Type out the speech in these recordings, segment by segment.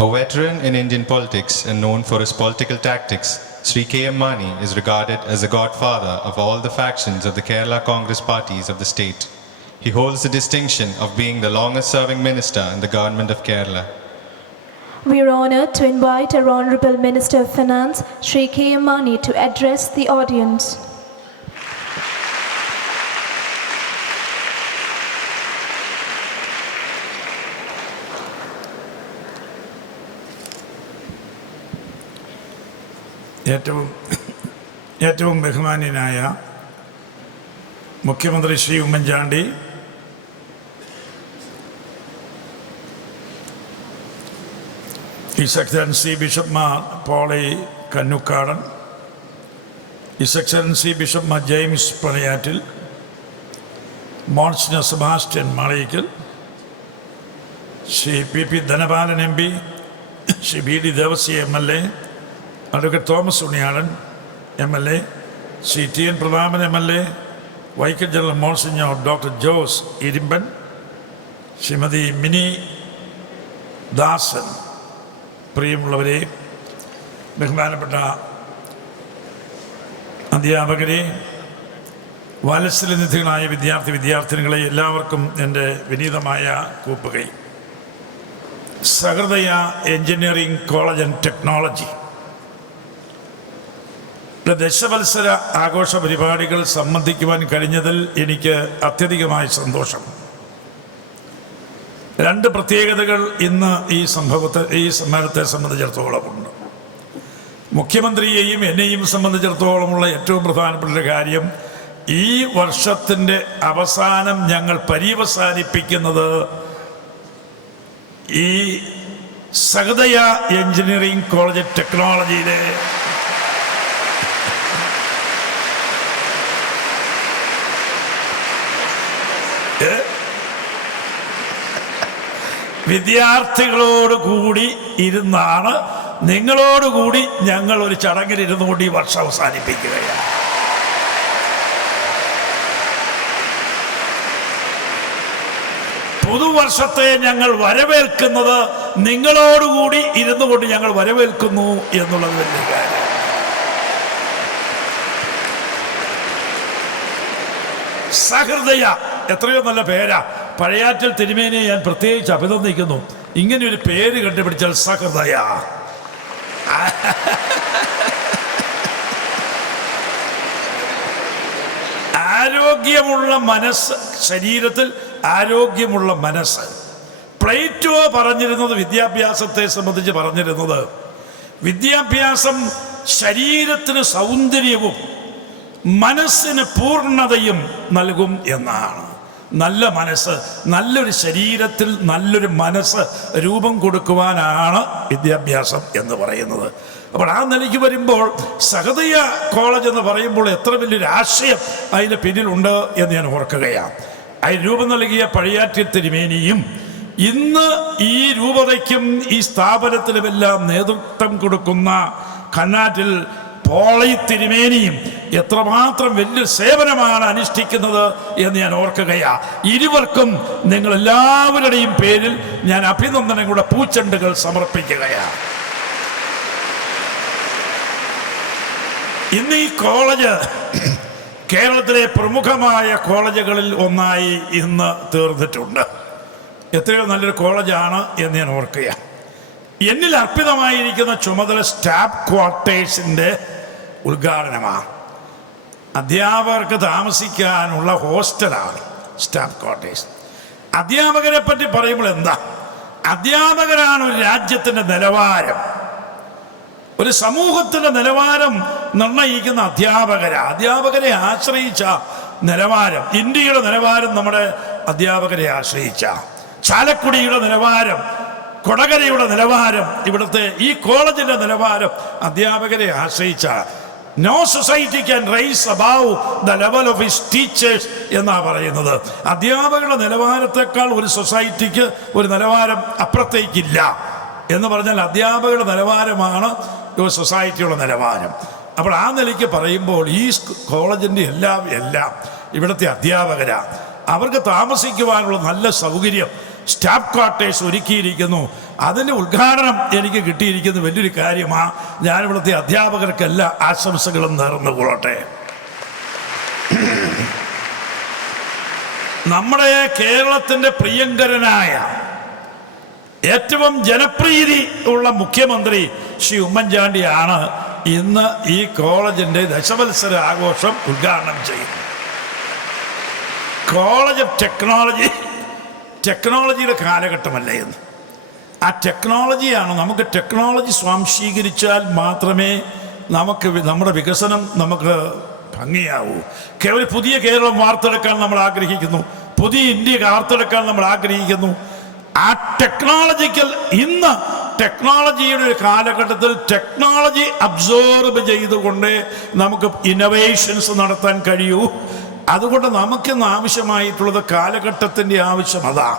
A veteran in Indian politics and known for his political tactics, Sri K.M. Mani is regarded as the godfather of all the factions of the Kerala Congress parties of the state. He holds the distinction of being the longest-serving minister in the government of Kerala. We are honored to invite our Honorable Minister of Finance, Sri K.M. Mani, to address the audience. ഏറ്റവും ബഹുമാന്യനായ മുഖ്യമന്ത്രി Shri Oommen Chandy, His Excellency Bishop Ma Polly Kannukadan, His Excellency Bishop Ma James Panayatil, Monsignor Sebastian Malayikal, Sri P.P. Dhanabalan MP, Sri B.D. Devasi MLA, Advocate Thomas Uniyalan MLA, Sri T.N. Pradhaman MLA, Vicar General Monsignor Dr. Jose Idimban, Srimati Mini Dasan, പ്രിയമുള്ളവരെ, ബഹുമാനപ്പെട്ട അധ്യാപകരെ, വാത്സല്യനിധികളായ വിദ്യാർത്ഥിനികളെ, എല്ലാവർക്കും എൻ്റെ വിനീതമായ കൂപ്പുകൈ. സഹൃദയ engineering college and technology ദശവത്സര ആഘോഷ പരിപാടികൾ സംബന്ധിക്കുവാൻ കഴിഞ്ഞതിൽ എനിക്ക് അത്യധികമായ സന്തോഷം. രണ്ട് പ്രത്യേകതകൾ ഇന്ന് ഈ സമ്മേളനത്തെ സംബന്ധിച്ചിടത്തോളമുണ്ട്. മുഖ്യമന്ത്രിയെയും എന്നെയും സംബന്ധിച്ചിടത്തോളമുള്ള ഏറ്റവും പ്രധാനപ്പെട്ട ഒരു കാര്യം, ഈ വർഷത്തിൻ്റെ അവസാനം ഞങ്ങൾ പര്യവസാനിപ്പിക്കുന്നത് ഈ സഹൃദയ എഞ്ചിനീയറിംഗ് കോളേജ് ടെക്നോളജിയിലെ വിദ്യാർത്ഥികളോടുകൂടി ഇരുന്നാണ്, നിങ്ങളോടുകൂടി ഞങ്ങൾ ഒരു ചടങ്ങിലിരുന്നുകൊണ്ട് ഈ വർഷം അവസാനിപ്പിക്കുകയാണ്. പുതുവർഷത്തെ ഞങ്ങൾ വരവേൽക്കുന്നത് നിങ്ങളോടുകൂടി ഇരുന്നു കൊണ്ട് ഞങ്ങൾ വരവേൽക്കുന്നു എന്നുള്ളത് വലിയ കാര്യം. സഹൃദയ എത്രയോ നല്ല പേരാ. പഴയാറ്റൽ തിരുമേനിയെ ഞാൻ പ്രത്യേകിച്ച് അഭിനന്ദിക്കുന്നു. ഇങ്ങനെയൊരു പേര് കണ്ടുപിടിച്ചാൽ സഹൃദയ. ആരോഗ്യമുള്ള മനസ്സ്, ശരീരത്തിൽ ആരോഗ്യമുള്ള മനസ്സ്. പ്ലേറ്റോ പറഞ്ഞിരുന്നത്, വിദ്യാഭ്യാസത്തെ സംബന്ധിച്ച് പറഞ്ഞിരുന്നത്, വിദ്യാഭ്യാസം ശരീരത്തിന് സൗന്ദര്യവും മനസ്സിന് പൂർണ്ണതയും നൽകും എന്നാണ്. നല്ല മനസ്സ്, നല്ലൊരു ശരീരത്തിൽ നല്ലൊരു മനസ്സ് രൂപം കൊടുക്കുവാനാണ് വിദ്യാഭ്യാസം എന്ന് പറയുന്നത്. അപ്പോൾ ആ നിലയ്ക്ക് വരുമ്പോൾ സഹൃദയ കോളേജ് എന്ന് പറയുമ്പോൾ എത്ര വലിയൊരു ആശയം അതിന് പിന്നിലുണ്ട് എന്ന് ഞാൻ ഓർക്കുകയാണ്. അതിന് രൂപം നൽകിയ പഴയാറ്റൽ തിരുമേനിയും ഇന്ന് ഈ രൂപതയ്ക്കും ഈ സ്ഥാപനത്തിനുമെല്ലാം നേതൃത്വം കൊടുക്കുന്ന കന്നാറ്റിൽ പോളി തിരുമേനിയും എത്രമാത്രം വലിയ സേവനമാണ് അനുഷ്ഠിക്കുന്നത് എന്ന് ഞാൻ ഓർക്കുകയാണ്. ഇരുവർക്കും നിങ്ങളെല്ലാവരുടെയും പേരിൽ ഞാൻ അഭിനന്ദനങ്ങളുടെ പൂച്ചെണ്ടുകൾ സമർപ്പിക്കുകയാണ്. ഇന്ന് ഈ കോളേജ് കേരളത്തിലെ പ്രമുഖമായ കോളേജുകളിൽ ഒന്നായി ഇന്ന് തീർന്നിട്ടുണ്ട്. എത്രയോ നല്ലൊരു കോളേജാണ് എന്ന് ഞാൻ ഓർക്കുകയാണ്. എന്നിൽ അർപ്പിതമായിരിക്കുന്ന ചുമതല സ്റ്റാഫ് ക്വാർട്ടേഴ്സിൻ്റെ ഉദ്ഘാടനമാണ്. അധ്യാപകർക്ക് താമസിക്കാനുള്ള ഹോസ്റ്റലാണ് സ്റ്റാഫ് ക്വാർട്ടേഴ്സ്. അധ്യാപകരെ പറ്റി പറയുമ്പോൾ എന്താ, അധ്യാപകരാണ് ഒരു രാജ്യത്തിൻ്റെ നിലവാരം, ഒരു സമൂഹത്തിൻ്റെ നിലവാരം നിർണ്ണയിക്കുന്ന അധ്യാപകരെ ആശ്രയിച്ച നിലവാരം. ഇന്ത്യയുടെ നിലവാരം നമ്മുടെ അധ്യാപകരെ ആശ്രയിച്ച, ചാലക്കുടിയുടെ നിലവാരം, കൊടകരയുടെ നിലവാരം, ഇവിടുത്തെ ഈ കോളേജിൻ്റെ നിലവാരം അധ്യാപകരെ ആശ്രയിച്ച. No society can rise above the level of his teachers എന്നാണ് പറയുന്നത്. അധ്യാപകരുടെ നിലവാരത്തെക്കാൾ ഒരു സൊസൈറ്റിക്ക് ഒരു നിലവാരം അപ്പുറത്തേക്കില്ല എന്ന് പറഞ്ഞാൽ അധ്യാപകരുടെ നിലവാരമാണ് ഒരു സൊസൈറ്റിയുടെ നിലവാരം. അപ്പോൾ ആ നിലയ്ക്ക് പറയുമ്പോൾ ഈ കോളേജിൻ്റെ എല്ലാം ഇവിടുത്തെ അധ്യാപകരാണ്. അവർക്ക് താമസിക്കുവാനുള്ള നല്ല സൗകര്യം, സ്റ്റാഫ് ക്വാർട്ടേഴ്സ് ഒരുക്കിയിരിക്കുന്നു. അതിൻ്റെ ഉദ്ഘാടനം എനിക്ക് കിട്ടിയിരിക്കുന്നത് വലിയൊരു കാര്യമാണ്. ഞാനിവിടുത്തെ അധ്യാപകർക്കെല്ലാം ആശംസകളും നേർന്നുകൊള്ളട്ടെ. നമ്മുടെ കേരളത്തിൻ്റെ പ്രിയങ്കരനായ ഏറ്റവും ജനപ്രീതി ഉള്ള മുഖ്യമന്ത്രി ശ്രീ ഉമ്മൻചാണ്ടിയാണ് ഇന്ന് ഈ കോളേജിൻ്റെ ദശവത്സര ആഘോഷം ഉദ്ഘാടനം ചെയ്യുന്നത്. കോളേജ് ഓഫ് ടെക്നോളജിയുടെ കാലഘട്ടമല്ലേ എന്ന്. ആ ടെക്നോളജിയാണ്, നമുക്ക് ടെക്നോളജി സ്വാംശീകരിച്ചാൽ മാത്രമേ നമ്മുടെ വികസനം നമുക്ക് ഭംഗിയാവൂ. ഒരു പുതിയ കേരളം വാർത്തെടുക്കാൻ നമ്മൾ ആഗ്രഹിക്കുന്നു, പുതിയ ഇന്ത്യ വാർത്തെടുക്കാൻ നമ്മൾ ആഗ്രഹിക്കുന്നു. ആ ഇന്ന് ടെക്നോളജിയുടെ ഒരു കാലഘട്ടത്തിൽ ടെക്നോളജി അബ്സോർബ് ചെയ്തുകൊണ്ട് നമുക്ക് ഇന്നോവേഷൻസ് നടത്താൻ കഴിയൂ. അതുകൊണ്ട് നമുക്കിന്ന് ആവശ്യമായിട്ടുള്ളത് കാലഘട്ടത്തിൻ്റെ ആവശ്യം അതാ.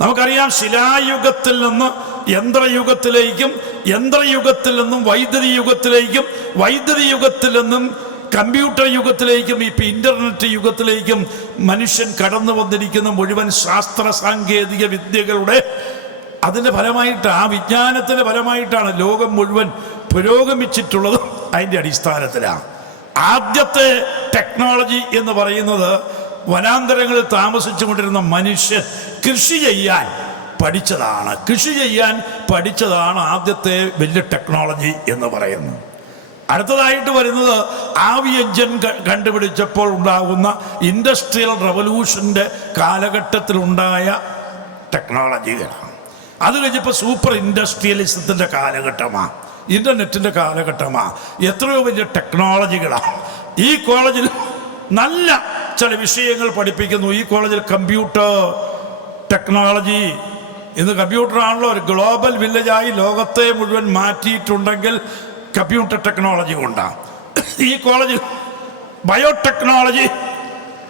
നമുക്കറിയാം, ശിലായുഗത്തിൽ നിന്ന് യന്ത്രയുഗത്തിലേക്കും, യന്ത്രയുഗത്തിൽ നിന്നും വൈദ്യുതി യുഗത്തിലേക്കും, വൈദ്യുതി യുഗത്തിൽ നിന്നും കമ്പ്യൂട്ടർ യുഗത്തിലേക്കും, ഇപ്പം ഇൻ്റർനെറ്റ് യുഗത്തിലേക്കും മനുഷ്യൻ കടന്നു വന്നിരിക്കുന്ന മുഴുവൻ ശാസ്ത്ര സാങ്കേതിക വിദ്യകളുടെ അതിൻ്റെ ഫലമായിട്ട്, ആ വിജ്ഞാനത്തിൻ്റെ ഫലമായിട്ടാണ് ലോകം മുഴുവൻ പുരോഗമിച്ചിട്ടുള്ളത്. അതിൻ്റെ അടിസ്ഥാനത്തിലാണ് ആദ്യത്തെ ടെക്നോളജി എന്ന് പറയുന്നത് വനാന്തരങ്ങളിൽ താമസിച്ചു കൊണ്ടിരുന്ന മനുഷ്യൻ കൃഷി ചെയ്യാൻ പഠിച്ചതാണ് ആദ്യത്തെ വലിയ ടെക്നോളജി എന്ന് പറയുന്നത്. അടുത്തതായിട്ട് വരുന്നത് ആവി എഞ്ചിൻ കണ്ടുപിടിച്ചപ്പോൾ ഉണ്ടാകുന്ന ഇൻഡസ്ട്രിയൽ റവല്യൂഷൻ്റെ കാലഘട്ടത്തിലുണ്ടായ ടെക്നോളജികളാണ്. അത് കഴിഞ്ഞപ്പോൾ സൂപ്പർ ഇൻഡസ്ട്രിയലിസത്തിൻ്റെ കാലഘട്ടമാണ്, ഇൻ്റർനെറ്റിൻ്റെ കാലഘട്ടമാണ്. എത്രയോ വലിയ ടെക്നോളജികളാണ്. ഈ കോളേജിൽ നല്ല ചില വിഷയങ്ങൾ പഠിപ്പിക്കുന്നു. ഈ കോളേജിൽ കമ്പ്യൂട്ടർ ടെക്നോളജി, ഇന്ന് കമ്പ്യൂട്ടറാണല്ലോ ഒരു ഗ്ലോബൽ വില്ലേജായി ലോകത്തെ മുഴുവൻ മാറ്റിയിട്ടുണ്ടെങ്കിൽ കമ്പ്യൂട്ടർ ടെക്നോളജി കൊണ്ടാണ്. ഈ കോളേജിൽ ബയോടെക്നോളജി,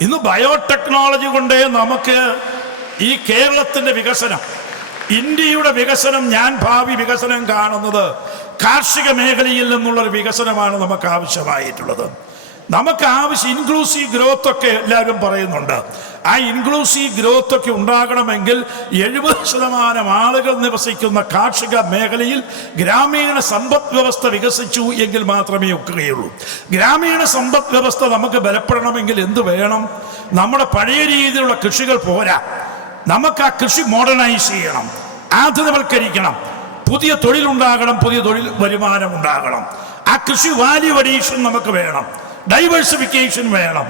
ഇന്ന് ബയോടെക്നോളജി കൊണ്ടേ നമുക്ക് ഈ കേരളത്തിൻ്റെ വികസനം, ഇന്ത്യയുടെ വികസനം, ഞാൻ ഭാവി വികസനം കാണുന്നത് കാർഷിക മേഖലയിൽ നിന്നുള്ളൊരു വികസനമാണ് നമുക്ക് ആവശ്യമായിട്ടുള്ളത്. നമുക്ക് ആവശ്യം ഇൻക്ലൂസീവ് ഗ്രോത്ത് ഒക്കെ എല്ലാവരും പറയുന്നുണ്ട്. ആ ഇൻക്ലൂസീവ് ഗ്രോത്ത് ഒക്കെ ഉണ്ടാകണമെങ്കിൽ 70% ആളുകൾ നിവസിക്കുന്ന കാർഷിക മേഖലയിൽ ഗ്രാമീണ സമ്പദ് വ്യവസ്ഥ വികസിച്ചു എങ്കിൽ മാത്രമേ ഒക്കുകയുള്ളൂ. ഗ്രാമീണ സമ്പദ് വ്യവസ്ഥ നമുക്ക് ബലപ്പെടണമെങ്കിൽ എന്ത് വേണം? നമ്മുടെ പഴയ രീതിയിലുള്ള കൃഷികൾ പോരാ. നമുക്ക് ആ കൃഷി മോഡേണൈസ് ചെയ്യണം, ആധുനികവൽക്കരിക്കണം, പുതിയ തൊഴിലുണ്ടാകണം, പുതിയ തൊഴിൽ വരുമാനം ഉണ്ടാകണം. ആ കൃഷി വാല്യൂ അഡീഷൻ നമുക്ക് വേണം, ഡൈവേഴ്സിഫിക്കേഷൻ വേണം.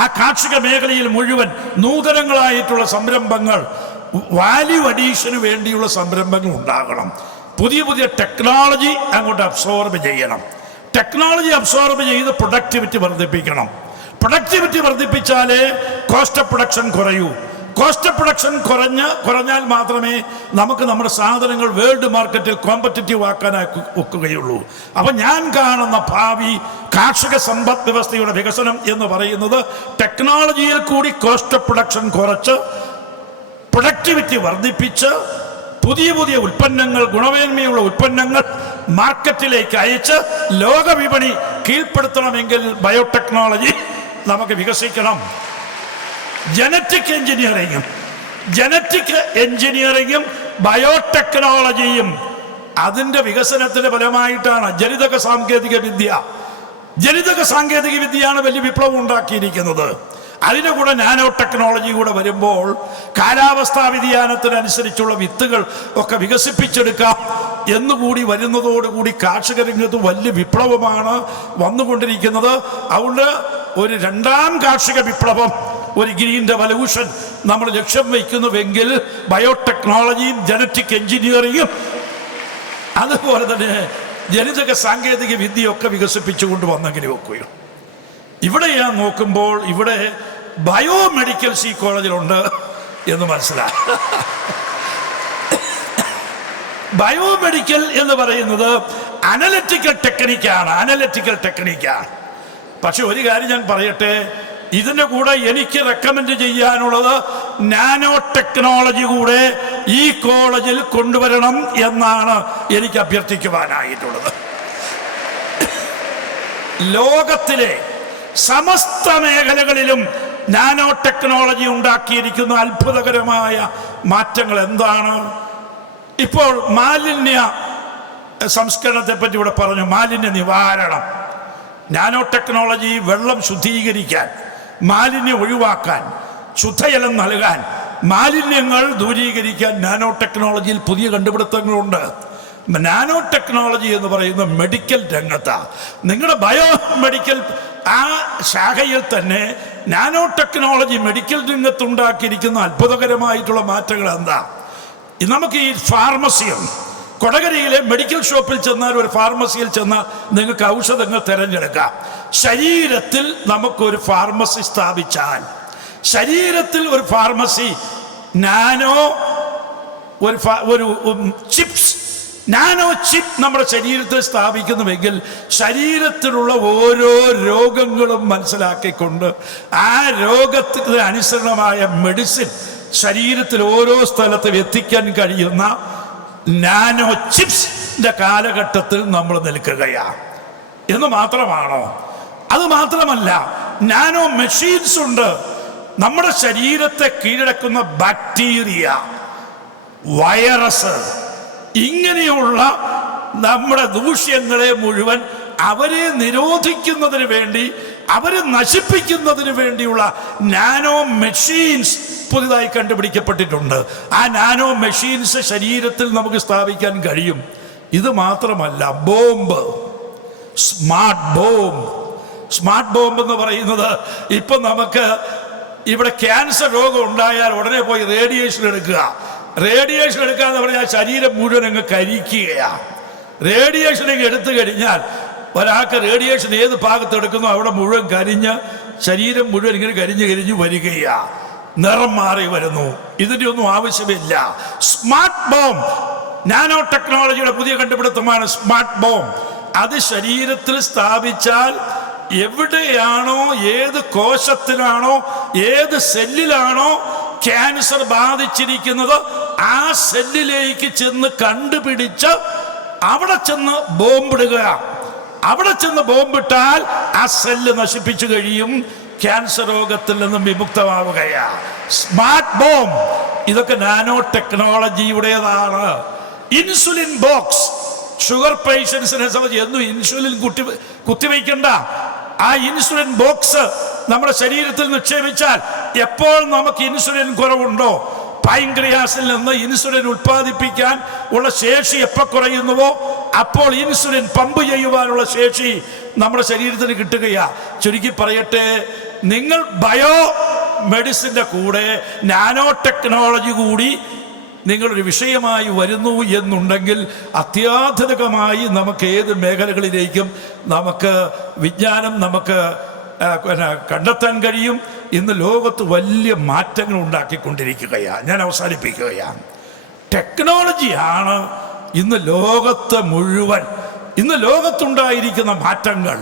ആ കാർഷിക മേഖലയിൽ മുഴുവൻ നൂതനങ്ങളായിട്ടുള്ള സംരംഭങ്ങൾ, വാല്യൂ അഡീഷന് വേണ്ടിയുള്ള സംരംഭങ്ങൾ ഉണ്ടാകണം. പുതിയ പുതിയ ടെക്നോളജി അങ്ങോട്ട് അബ്സോർബ് ചെയ്യണം. ടെക്നോളജി അബ്സോർബ് ചെയ്ത് പ്രൊഡക്ടിവിറ്റി വർദ്ധിപ്പിക്കണം. പ്രൊഡക്ടിവിറ്റി വർദ്ധിപ്പിച്ചാലേ കോസ്റ്റ് ഓഫ് പ്രൊഡക്ഷൻ കുറയൂ. കോസ്റ്റ് ഓഫ് പ്രൊഡക്ഷൻ കുറഞ്ഞാൽ മാത്രമേ നമുക്ക് നമ്മുടെ സാധനങ്ങൾ വേൾഡ് മാർക്കറ്റിൽ കോമ്പറ്റീറ്റീവ് ആക്കാനായി ഒക്കുകയുള്ളൂ. അപ്പം ഞാൻ കാണുന്ന ഭാവി കാർഷിക സമ്പദ് വ്യവസ്ഥയുടെ വികസനം എന്ന് പറയുന്നത് ടെക്നോളജിയിൽ കൂടി കോസ്റ്റ് ഓഫ് പ്രൊഡക്ഷൻ കുറച്ച് പ്രൊഡക്ടിവിറ്റി വർദ്ധിപ്പിച്ച് പുതിയ പുതിയ ഉൽപ്പന്നങ്ങൾ, ഗുണമേന്മയുള്ള ഉൽപ്പന്നങ്ങൾ മാർക്കറ്റിലേക്ക് അയച്ച് ലോക വിപണി കീഴ്പ്പെടുത്തണമെങ്കിൽ ബയോടെക്നോളജി നമുക്ക് വികസിക്കണം. ജനറ്റിക് എഞ്ചിനീയറിങ്ങും ബയോടെക്നോളജിയും അതിൻ്റെ വികസനത്തിൻ്റെ ഫലമായിട്ടാണ് ജനിതക സാങ്കേതിക വിദ്യയാണ് വലിയ വിപ്ലവം ഉണ്ടാക്കിയിരിക്കുന്നത്. അതിൻ്റെ കൂടെ നാനോ ടെക്നോളജി കൂടെ വരുമ്പോൾ കാലാവസ്ഥാ വ്യതിയാനത്തിനനുസരിച്ചുള്ള വിത്തുകൾ ഒക്കെ വികസിപ്പിച്ചെടുക്കാം എന്നുകൂടി വരുന്നതോടുകൂടി കാർഷിക രംഗത്ത് വലിയ വിപ്ലവമാണ് വന്നുകൊണ്ടിരിക്കുന്നത്. അതുകൊണ്ട് ഒരു രണ്ടാം കാർഷിക വിപ്ലവം, ഒരു ഗ്രീൻ റെവല്യൂഷൻ നമ്മൾ ലക്ഷ്യം വയ്ക്കുന്നുവെങ്കിൽ ബയോടെക്നോളജിയും ജനറ്റിക് എഞ്ചിനീയറിങ്ങും അതുപോലെ തന്നെ ജനിതക സാങ്കേതിക വിദ്യയൊക്കെ വികസിപ്പിച്ചുകൊണ്ട് വന്നെങ്കിലും ഒക്കുകയും. ഇവിടെ ഞാൻ നോക്കുമ്പോൾ ഇവിടെ ബയോമെഡിക്കൽസ് ഈ കോളേജിലുണ്ട് എന്ന് മനസ്സിലായി. ബയോമെഡിക്കൽ എന്ന് പറയുന്നത് അനലിറ്റിക്കൽ ടെക്നിക്കാണ്. പക്ഷെ ഒരു കാര്യം ഞാൻ പറയട്ടെ, ഇതിൻ്റെ കൂടെ എനിക്ക് റെക്കമെൻഡ് ചെയ്യാനുള്ളത് നാനോ ടെക്നോളജി കൂടെ ഈ കോളേജിൽ കൊണ്ടുവരണം എന്നാണ് എനിക്ക് അഭ്യർത്ഥിക്കുവാനായിട്ടുള്ളത്. ലോകത്തിലെ സമസ്ത മേഖലകളിലും നാനോ ടെക്നോളജി ഉണ്ടാക്കിയിരിക്കുന്ന അത്ഭുതകരമായ മാറ്റങ്ങൾ എന്താണ്? ഇപ്പോൾ മാലിന്യ സംസ്കരണത്തെ പറ്റി ഇവിടെ പറഞ്ഞു. മാലിന്യ നിവാരണം, നാനോ ടെക്നോളജി വെള്ളം ശുദ്ധീകരിക്കാൻ, മാലിന്യം ഒഴിവാക്കാൻ, ശുദ്ധജലം നൽകാൻ, മാലിന്യങ്ങൾ ദൂരീകരിക്കാൻ നാനോ ടെക്നോളജിയിൽ പുതിയ കണ്ടുപിടുത്തങ്ങളുണ്ട്. നാനോ ടെക്നോളജി എന്ന് പറയുന്ന മെഡിക്കൽ രംഗത്താണ്. നിങ്ങളുടെ ബയോ മെഡിക്കൽ ആ ശാഖയിൽ തന്നെ നാനോ ടെക്നോളജി മെഡിക്കൽ രംഗത്തുണ്ടാക്കിയിരിക്കുന്ന അത്ഭുതകരമായിട്ടുള്ള മാറ്റങ്ങൾ എന്താ? നമുക്ക് ഈ ഫാർമസിയും കൊടകരയിലെ മെഡിക്കൽ ഷോപ്പിൽ ചെന്നാൽ, ഒരു ഫാർമസിയിൽ ചെന്നാൽ നിങ്ങൾക്ക് ഔഷധങ്ങൾ തിരഞ്ഞെടുക്കാം. ശരീരത്തിൽ നമുക്കൊരു ഫാർമസി സ്ഥാപിച്ചാൽ, ശരീരത്തിൽ ഒരു ഫാർമസി നാനോ ഒരു ചിപ്സ്, നാനോ ചിപ്പ് നമ്മുടെ ശരീരത്തിൽ സ്ഥാപിക്കുന്നുവെങ്കിൽ ശരീരത്തിലുള്ള ഓരോ രോഗങ്ങളും മനസ്സിലാക്കിക്കൊണ്ട് ആ രോഗത്തിന് അനുസരണമായ മെഡിസിൻ ശരീരത്തിൽ ഓരോ സ്ഥലത്തും എത്തിക്കാൻ കഴിയുന്ന നാനോ ചിപ്സിന്റെ കാലഘട്ടത്തിൽ നമ്മൾ നിൽക്കുകയാണ് എന്ന് മാത്രമാണോ? അത് മാത്രമല്ല, നാനോ മെഷീൻസ് ഉണ്ട്. നമ്മുടെ ശരീരത്തെ കീഴടക്കുന്ന ബാക്ടീരിയ, വൈറസ്, ഇങ്ങനെയുള്ള നമ്മുടെ ദൂഷ്യങ്ങളെ മുഴുവൻ അവരെ നിരോധിക്കുന്നതിന് വേണ്ടി, അവരെ നശിപ്പിക്കുന്നതിന് വേണ്ടിയുള്ള നാനോ മെഷീൻസ് പുതുതായി കണ്ടുപിടിക്കപ്പെട്ടിട്ടുണ്ട്. ആ നാനോ മെഷീൻസ് ശരീരത്തിൽ നമുക്ക് സ്ഥാപിക്കാൻ കഴിയും. ഇത് മാത്രമല്ല, bomb, smart bomb. Smart bomb എന്ന് പറയുന്നത്, ഇപ്പം നമുക്ക് ഇവിടെ ക്യാൻസർ രോഗം ഉണ്ടായാൽ ഉടനെ പോയി റേഡിയേഷൻ എടുക്കുക. റേഡിയേഷൻ എടുക്കുക എന്ന് പറഞ്ഞാൽ ശരീരം മുഴുവൻ അങ്ങ് കരിക്കുകയാണ്. റേഡിയേഷൻ എടുത്തു കഴിഞ്ഞാൽ ഒരാൾക്ക് റേഡിയേഷൻ ഏത് ഭാഗത്ത് എടുക്കുന്നോ അവിടെ മുഴുവൻ കരിഞ്ഞ് ശരീരം മുഴുവൻ ഇങ്ങനെ കരിഞ്ഞ് വരികയാണ്, നിറം മാറി വരുന്നു. ഇതിൻ്റെ ഒന്നും ആവശ്യമില്ല. സ്മാർട്ട് ബോംബ്, നാനോ ടെക്നോളജിയുടെ പുതിയ കണ്ടുപിടുത്തമാണ് സ്മാർട്ട് ബോംബ്. അത് ശരീരത്തിൽ സ്ഥാപിച്ചാൽ എവിടെയാണോ, ഏത് കോശത്തിലാണോ, ഏത് സെല്ലിലാണോ ക്യാൻസർ ബാധിച്ചിരിക്കുന്നത് ആ സെല്ലിലേക്ക് ചെന്ന് കണ്ടുപിടിച്ച് അവിടെ ചെന്ന് ബോംബിടുക. അവിടെ ചെന്ന് ബോംബിട്ടാൽ ആ സെല്ല് നശിപ്പിച്ചു കഴിയും, ക്യാൻസർ രോഗത്തിൽ നിന്നും വിമുക്തമാവുകയാണ്. സ്മാർട്ട് ബോംബ് ഇതൊക്കെ നാനോ ടെക്നോളജിയുടേതാണ്. ഇൻസുലിൻ ബോക്സ്, ഷുഗർ പേഷ്യൻസിനെ സംബന്ധിച്ച് എന്നും ഇൻസുലിൻ കുത്തിവയ്ക്കണ്ട. ആ ഇൻസുലിൻ ബോക്സ് നമ്മുടെ ശരീരത്തിൽ നിക്ഷേപിച്ചാൽ എപ്പോൾ നമുക്ക് ഇൻസുലിൻ കുറവുണ്ടോ, പൈൻക്രിയാസിൽ നിന്ന് ഇൻസുലിൻ ഉൽപ്പാദിപ്പിക്കാൻ ഉള്ള ശേഷി എപ്പോൾ കുറയുന്നുവോ അപ്പോൾ ഇൻസുലിൻ പമ്പ് ചെയ്യുവാനുള്ള ശേഷി നമ്മുടെ ശരീരത്തിന് കിട്ടുകയാ. ചുരുക്കി പറയട്ടെ, നിങ്ങൾ ബയോ മെഡിസിൻ്റെ കൂടെ നാനോ ടെക്നോളജി കൂടി നിങ്ങളൊരു വിഷയമായി വരുന്നു എന്നുണ്ടെങ്കിൽ അത്യാധുനികമായി നമുക്ക് ഏത് മേഖലകളിലേക്കും നമുക്ക് വിജ്ഞാനം നമുക്ക് കണ്ടെത്താൻ കഴിയും. ഇന്ന് ലോകത്ത് വലിയ മാറ്റങ്ങൾ ഉണ്ടാക്കിക്കൊണ്ടിരിക്കുകയാണ്. ഞാൻ അവസാനിപ്പിക്കുകയാണ്. ടെക്നോളജിയാണ് ഇന്ന് ലോകത്ത് മുഴുവൻ, ഇന്ന് ലോകത്തുണ്ടായിരിക്കുന്ന മാറ്റങ്ങൾ,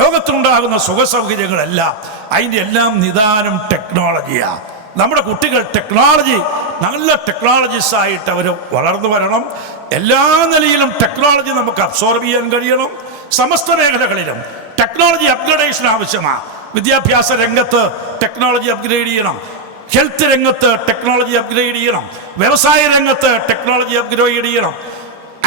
ലോകത്തുണ്ടാകുന്ന സുഖസൗകര്യങ്ങളെല്ലാം അതിൻ്റെ എല്ലാം നിദാനം ടെക്നോളജിയാണ്. നമ്മുടെ കുട്ടികൾ ടെക്നോളജി, നല്ല ടെക്നോളജിസ്റ്റ് ആയിട്ട് അവർ വളർന്നു വരണം. എല്ലാ നിലയിലും ടെക്നോളജി നമുക്ക് അബ്സോർബ് ചെയ്യാൻ കഴിയണം. സമസ്ത മേഖലകളിലും ടെക്നോളജി അപ്ഗ്രഡേഷൻ ആവശ്യമാണ്. വിദ്യാഭ്യാസ രംഗത്ത് ടെക്നോളജി അപ്ഗ്രേഡ് ചെയ്യണം, ഹെൽത്ത് രംഗത്ത് ടെക്നോളജി അപ്ഗ്രേഡ് ചെയ്യണം, വ്യവസായ രംഗത്ത് ടെക്നോളജി അപ്ഗ്രേഡ് ചെയ്യണം,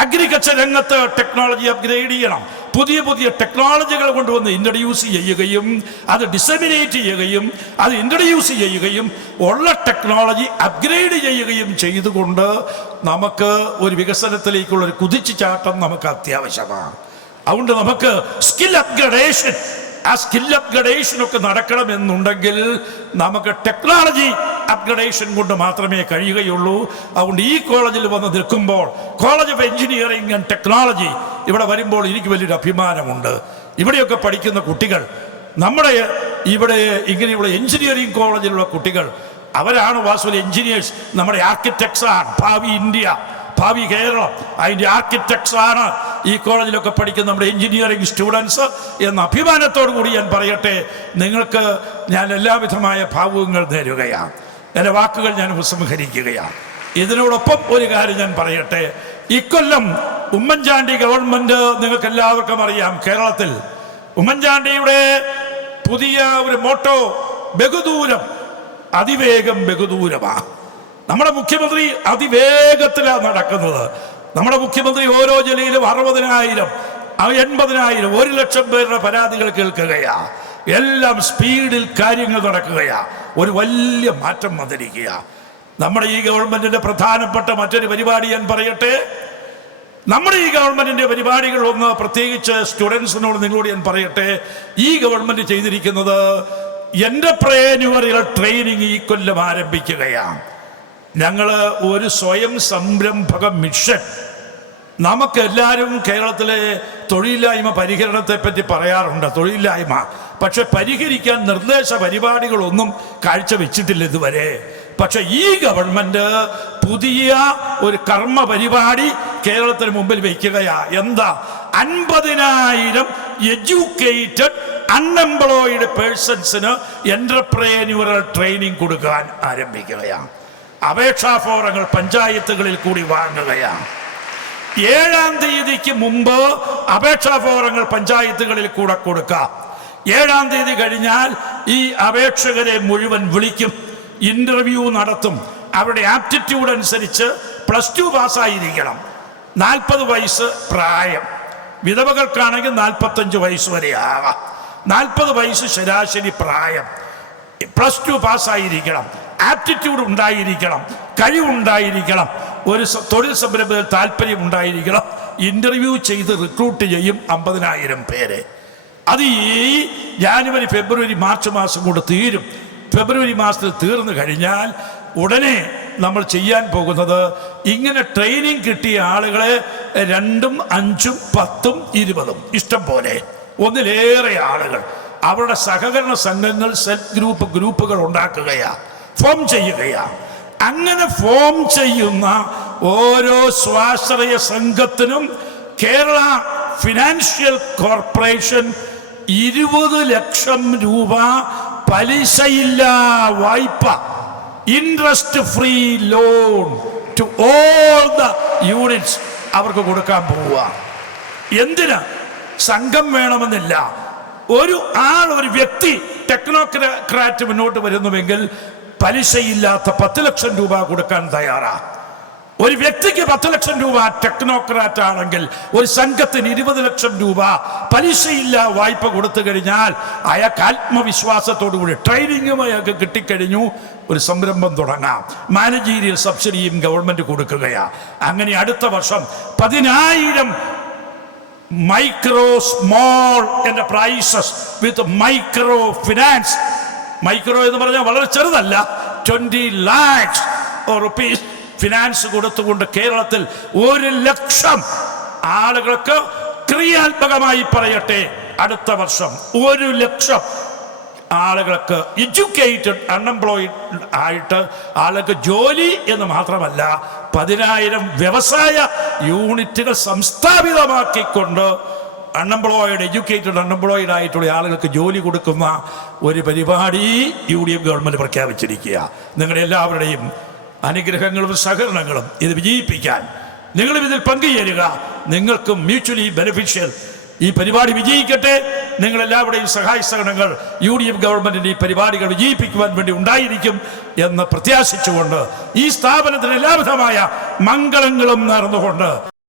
അഗ്രികൾച്ചർ രംഗത്ത് ടെക്നോളജി അപ്ഗ്രേഡ് ചെയ്യണം. പുതിയ പുതിയ ടെക്നോളജികൾ കൊണ്ടുവന്ന് ഇൻട്രൊഡ്യൂസ് ചെയ്യുകയും അത് ഡിസമിനേറ്റ് ചെയ്യുകയും അത് ഇൻട്രൊഡ്യൂസ് ചെയ്യുകയും ഉള്ള ടെക്നോളജി അപ്ഗ്രേഡ് ചെയ്യുകയും ചെയ്തുകൊണ്ട് നമുക്ക് ഒരു വികസനത്തിലേക്കുള്ളൊരു കുതിച്ചുചാട്ടം നമുക്ക് അത്യാവശ്യമാണ്. അതുകൊണ്ട് നമുക്ക് സ്കിൽ അപ്ഗ്രഡേഷൻ, ആ സ്കിൽ അപ്ഗ്രഡേഷൻ ഒക്കെ നടക്കണമെന്നുണ്ടെങ്കിൽ നമുക്ക് ടെക്നോളജി അപ്ഗ്രഡേഷൻ കൊണ്ട് മാത്രമേ കഴിയുകയുള്ളൂ. അതുകൊണ്ട് ഈ കോളേജിൽ വന്ന് നിൽക്കുമ്പോൾ, college of engineering and technology ഇവിടെ വരുമ്പോൾ എനിക്ക് വലിയൊരു അഭിമാനമുണ്ട്. ഇവിടെയൊക്കെ പഠിക്കുന്ന കുട്ടികൾ, നമ്മുടെ ഇവിടെ ഇങ്ങനെയുള്ള എഞ്ചിനീയറിംഗ് കോളേജിലുള്ള കുട്ടികൾ, അവരാണ് വാസ്തവത്തിൽ എഞ്ചിനീയേഴ്സ്. നമ്മുടെ ആർക്കിടെക്ട്സാണ് ഭാവി ഇന്ത്യ, ഭാവി കേരളം, അതിൻ്റെ ആർക്കിടെക്ട്സാണ് ഈ കോളേജിലൊക്കെ പഠിക്കുന്ന നമ്മുടെ എഞ്ചിനീയറിംഗ് സ്റ്റുഡൻസ് എന്ന അഭിമാനത്തോടു കൂടി ഞാൻ പറയട്ടെ, നിങ്ങൾക്ക് ഞാൻ എല്ലാവിധമായ ഭാവുകങ്ങൾ നേരുകയാണ്. എൻ്റെ വാക്കുകൾ ഞാൻ ഉപസംഹരിക്കുകയാണ്. ഇതിനോടൊപ്പം ഒരു കാര്യം ഞാൻ പറയട്ടെ. ഇക്കൊല്ലം ഉമ്മൻചാണ്ടി ഗവൺമെൻറ് നിങ്ങൾക്ക് എല്ലാവർക്കും അറിയാം, കേരളത്തിൽ ഉമ്മൻചാണ്ടിയുടെ പുതിയ ഒരു മോട്ടോ ബഹുദൂരം, അതിവേഗം ബഹുദൂരമാണ്. നമ്മുടെ മുഖ്യമന്ത്രി അതിവേഗത്തിലാണ് നടക്കുന്നത്. നമ്മുടെ മുഖ്യമന്ത്രി ഓരോ ജില്ലയിലും 60,000, 80,000, 1,00,000 പേരുടെ പരാതികൾ കേൾക്കുകയാ. എല്ലാം സ്പീഡിൽ കാര്യങ്ങൾ നടക്കുകയാ. ഒരു വലിയ മാറ്റം വന്നിരിക്കുക. നമ്മുടെ ഈ ഗവൺമെന്റിന്റെ പ്രധാനപ്പെട്ട മറ്റൊരു പരിപാടി ഞാൻ പറയട്ടെ. നമ്മുടെ ഈ ഗവൺമെന്റിന്റെ പരിപാടികൾ ഒന്ന്, പ്രത്യേകിച്ച് സ്റ്റുഡൻസിനോട് നിങ്ങളോട് ഞാൻ പറയട്ടെ, ഈ ഗവൺമെന്റ് ചെയ്തിരിക്കുന്നത് എന്റർപ്രേന്യൂറിയൽ ട്രെയിനിങ് ഈ കൊല്ലം ആരംഭിക്കുകയാണ്. ഞങ്ങൾ ഒരു സ്വയം സംരംഭക മിഷൻ, നമുക്കെല്ലാവരും കേരളത്തിലെ തൊഴിലില്ലായ്മ പരിഹരണത്തെ പറ്റി പറയാറുണ്ട്, തൊഴിലില്ലായ്മ. പക്ഷെ പരിഹരിക്കാൻ നിർദ്ദേശ പരിപാടികളൊന്നും കാഴ്ചവെച്ചിട്ടില്ല ഇതുവരെ. പക്ഷെ ഈ ഗവൺമെന്റ് പുതിയ ഒരു കർമ്മ പരിപാടി കേരളത്തിന് മുമ്പിൽ വയ്ക്കുകയാ. എന്താ? 50,000 എഡ്യൂക്കേറ്റഡ് അൺഎംപ്ലോയിഡ് പേഴ്സൺസിന് എന്റർപ്രേന്യൂറൽ ട്രെയിനിങ് കൊടുക്കാൻ ആരംഭിക്കുകയാണ്. അപേക്ഷാ ഫോറങ്ങൾ പഞ്ചായത്തുകളിൽ കൂടി വാങ്ങുകയാണ്. 7-ാം തീയതിക്ക് മുമ്പ് അപേക്ഷാ ഫോറങ്ങൾ പഞ്ചായത്തുകളിൽ കൂടെ കൊടുക്കാം. 7-ാം തീയതി കഴിഞ്ഞാൽ ഈ അപേക്ഷകരെ മുഴുവൻ വിളിക്കും, ഇന്റർവ്യൂ നടത്തും. അവരുടെ ആപ്റ്റിറ്റ്യൂഡ് അനുസരിച്ച് +2 പാസ്സായിരിക്കണം, 40 വയസ്സ് പ്രായം, വിധവകൾക്കാണെങ്കിൽ 45 വയസ്സ് വരെ ആകാം, 40 വയസ്സ് ശരാശരി പ്രായം, +2 പാസ്സായിരിക്കണം, ആപ്റ്റിറ്റ്യൂഡ് ഉണ്ടായിരിക്കണം, കഴിവുണ്ടായിരിക്കണം, ഒരു തൊഴിൽ സംരംഭത്തിൽ താല്പര്യം ഉണ്ടായിരിക്കണം. ഇന്റർവ്യൂ ചെയ്ത് റിക്രൂട്ട് ചെയ്യും 50,000 പേരെ. അത് ഈ ജാനുവരി, ഫെബ്രുവരി, മാർച്ച് മാസം കൊണ്ട് തീരും. ഫെബ്രുവരി മാസത്തിൽ തീർന്നു കഴിഞ്ഞാൽ ഉടനെ നമ്മൾ ചെയ്യാൻ പോകുന്നത്, ഇങ്ങനെ ട്രെയിനിങ് കിട്ടിയ ആളുകളെ 2, 5, 10, 20 ഇഷ്ടം പോലെ, ഒന്നിലേറെ ആളുകൾ അവരുടെ സഹകരണ സംഘങ്ങൾ, സെൽഫ് ഗ്രൂപ്പുകൾ ഉണ്ടാക്കുകയാ, ഫോം ചെയ്യുകയാ. അങ്ങനെ ഫോം ചെയ്യുന്ന ഓരോ സ്വാശ്രയ സംഘത്തിനും കേരള ഫിനാൻഷ്യൽ കോർപ്പറേഷൻ 20 ലക്ഷം രൂപ പലിശയില്ലാ വായ്പ, interest free loan to all the units അവർക്ക് കൊടുക്കാൻ പോവുക. എന്തിനാ? സംഘം വേണമെന്നില്ല. ഒരു വ്യക്തി ടെക്നോക്രാറ്റ് മുന്നോട്ട് വരുന്നുവെങ്കിൽ പലിശയില്ലാത്ത 10 ലക്ഷം രൂപ കൊടുക്കാൻ തയ്യാറാ. ഒരു വ്യക്തിക്ക് 10 ലക്ഷം രൂപ ടെക്നോക്രാറ്റ് ആണെങ്കിൽ, ഒരു സംഘത്തിന് 20 ലക്ഷം രൂപ പലിശയില്ലാ വായ്പ കൊടുത്തു കഴിഞ്ഞാൽ അയാൾക്ക് ആത്മവിശ്വാസത്തോടുകൂടി ട്രെയിനിങ്ങും അയാൾക്ക് കിട്ടിക്കഴിഞ്ഞു, ഒരു സംരംഭം തുടങ്ങാം. മാനേജീരിയൽ സബ്സിഡിയും ഗവൺമെന്റ് കൊടുക്കുകയാ. അങ്ങനെ അടുത്ത വർഷം 10,000 micro small enterprises with micro finance, micro എന്ന് പറഞ്ഞാൽ വളരെ ചെറുതല്ല, 20 lakhs rupees ഫിനാൻസ് കൊടുത്തുകൊണ്ട് കേരളത്തിൽ 1 ലക്ഷം ആളുകൾക്ക്, ക്രിയാത്മകമായി പറയട്ടെ, അടുത്ത വർഷം 1 ലക്ഷം ആളുകൾക്ക് എഡ്യൂക്കേറ്റഡ് അൺഎംപ്ലോയിഡ് ആയിട്ട് ആളുകൾക്ക് ജോലി എന്ന് മാത്രമല്ല 10,000 വ്യവസായ യൂണിറ്റുകൾ സംസ്ഥാപിതമാക്കിക്കൊണ്ട് എഡ്യൂക്കേറ്റഡ് അൺഎംപ്ലോയിഡ് ആയിട്ടുള്ള ആളുകൾക്ക് ജോലി കൊടുക്കുന്ന ഒരു പരിപാടി UDF ഗവൺമെന്റ് പ്രഖ്യാപിച്ചിരിക്കുക. നിങ്ങളുടെ എല്ലാവരുടെയും അനുഗ്രഹങ്ങളും സഹകരണങ്ങളും ഇത് വിജയിപ്പിക്കാൻ നിങ്ങളും ഇതിൽ പങ്കുചേരുക. നിങ്ങൾക്കും മ്യൂച്വലി ബെനിഫിഷ്യൽ ഈ പരിപാടി വിജയിക്കട്ടെ. നിങ്ങളെല്ലാവരുടെയും സഹായ സഹകരണങ്ങൾ UDF ഗവൺമെന്റിന്റെ ഈ പരിപാടികൾ വിജയിപ്പിക്കുവാൻ വേണ്ടി ഉണ്ടായിരിക്കും എന്ന് പ്രത്യാശിച്ചുകൊണ്ട് ഈ സ്ഥാപനത്തിന് എല്ലാവിധമായ മംഗളങ്ങളും നേർന്നുകൊണ്ട്